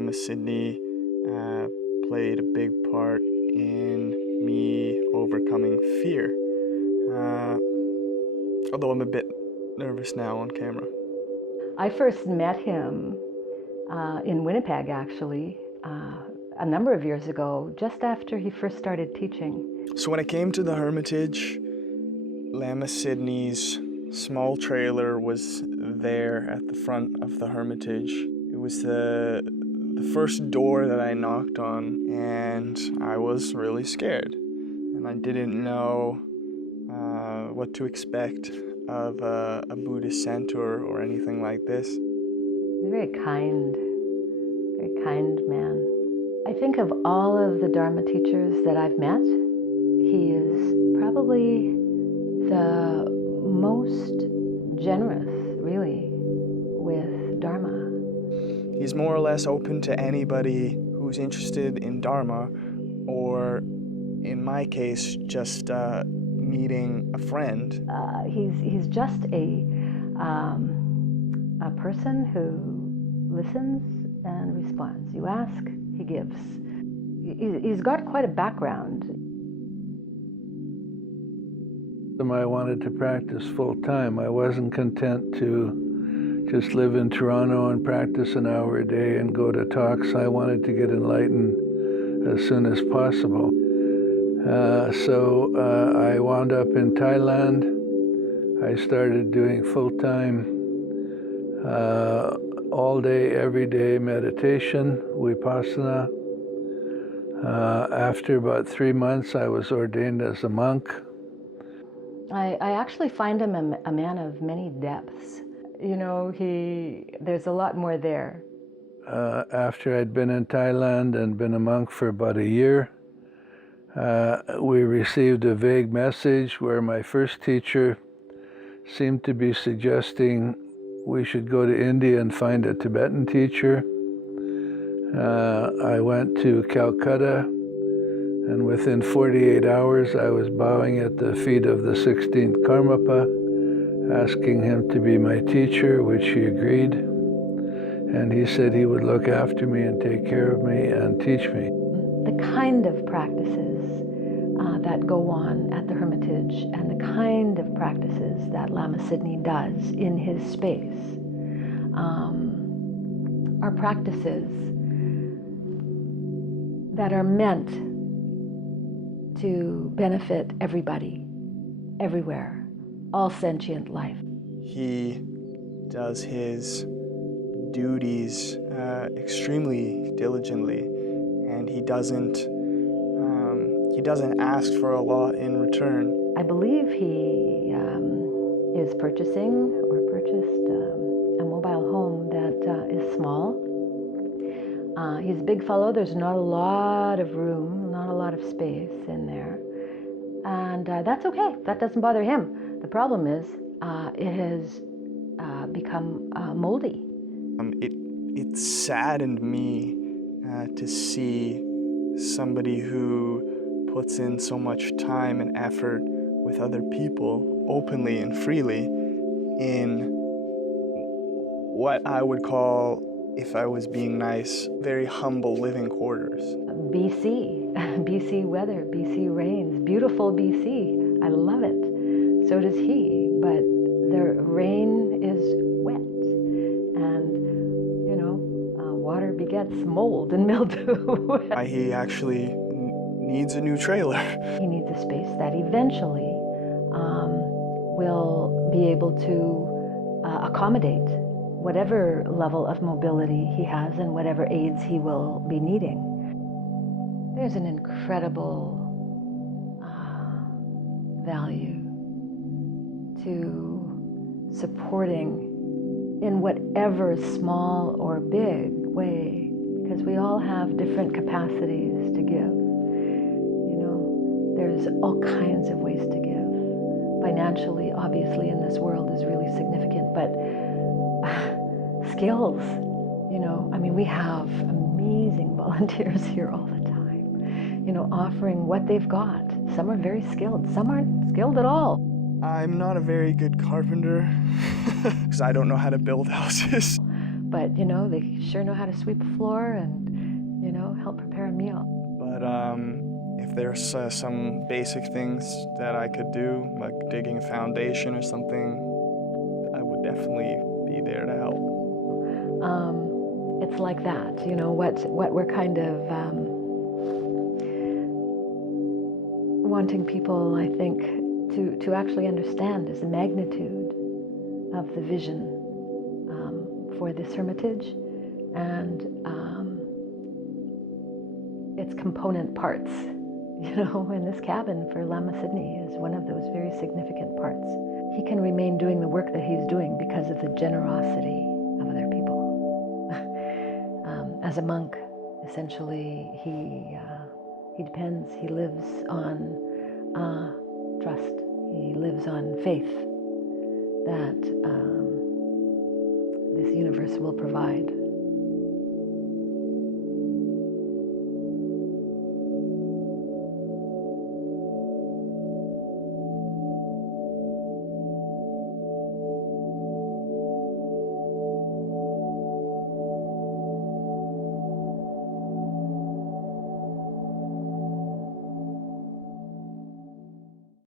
Lama Sidney played a big part in me overcoming fear. Although I'm a bit nervous now on camera. I first met him in Winnipeg, actually, a number of years ago, just after he first started teaching. So when I came to the Hermitage, Lama Sidney's small trailer was there at the front of the Hermitage. It was the first door that I knocked on, and I was really scared. And I didn't know what to expect of a Buddhist center or anything like this. He's a very kind man. I think of all of the Dharma teachers that I've met, he is probably the most generous, really, with Dharma. He's more or less open to anybody who's interested in Dharma, or in my case, just meeting a friend. He's just a person who listens and responds. You ask, he gives. He's got quite a background. I wanted to practice full time. I wasn't content to just live in Toronto and practice an hour a day and go to talks. I wanted to get enlightened as soon as possible. So I wound up in Thailand. I started doing full-time, all day, every day meditation, vipassana. After about 3 months, I was ordained as a monk. I actually find him a man of many depths. You know, there's a lot more there. After I'd been in Thailand and been a monk for about a year, we received a vague message where my first teacher seemed to be suggesting we should go to India and find a Tibetan teacher. I went to Calcutta, and within 48 hours I was bowing at the feet of the 16th Karmapa, asking him to be my teacher, which he agreed. And he said he would look after me and take care of me and teach me. The kind of practices that go on at the Hermitage and the kind of practices that Lama Sidney does in his space are practices that are meant to benefit everybody, everywhere, all sentient life. He does his duties extremely diligently, and he doesn't ask for a lot in return. I believe he is purchasing or purchased a mobile home that is small. He's a big fellow. There's not a lot of room, not a lot of space in there. And that's okay. That doesn't bother him. The problem is it has become moldy. It saddened me to see somebody who puts in so much time and effort with other people openly and freely in what I would call, if I was being nice, very humble living quarters. BC, BC weather, BC rains, beautiful BC. I love it. So does he, but the rain is wet, and water begets mold and mildew. He actually needs a new trailer. He needs a space that eventually will be able to accommodate whatever level of mobility he has and whatever aids he will be needing. There's an incredible value to supporting in whatever small or big way, because we all have different capacities to give. There's all kinds of ways to give. Financially, obviously, in this world is really significant, but skills, we have amazing volunteers here all the time, offering what they've got. Some are very skilled, some aren't skilled at all. I'm not a very good carpenter because I don't know how to build houses. but you know, they sure know how to sweep a floor and, you know, help prepare a meal. But if there's some basic things that I could do, like digging a foundation or something, I would definitely be there to help. It's like that, you know, what we're kind of wanting people, I think, to actually understand is the magnitude of the vision for this hermitage and its component parts. You know, and this cabin for Lama Sidney is one of those very significant parts. He can remain doing the work that he's doing because of the generosity of other people. As a monk, essentially, he depends, he lives on trust. He lives on faith that this universe will provide